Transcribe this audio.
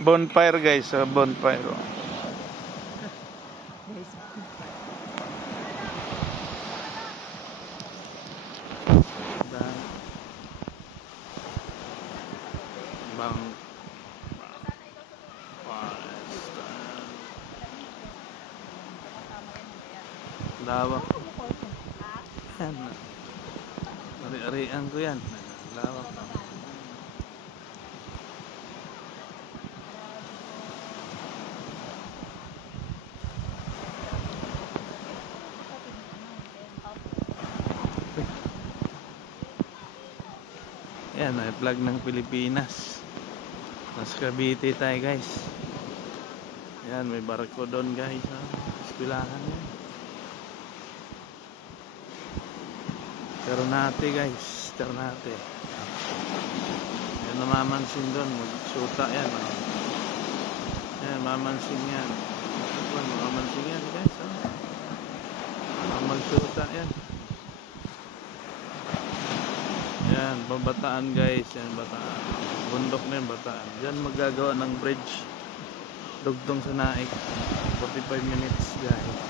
Bonfire guys, bonfire. Bang lawak. Yan. Ari-arian ko yan. Lawak. Yan, may flag ng Pilipinas. Mas Cavite tayo guys. Yan, may barko doon guys. Ispilahan yan. Ternate guys, Ternate. Yan, namamansin doon. Magsuta yan. Yan, mamansin yan. Mamansin yan guys. Magsuta yan. Yan, Bataan guys. Yan, Bataan. Bundok na yan, Bataan. Diyan magagawa ng bridge. Dugtong sa Naik. 45 minutes guys.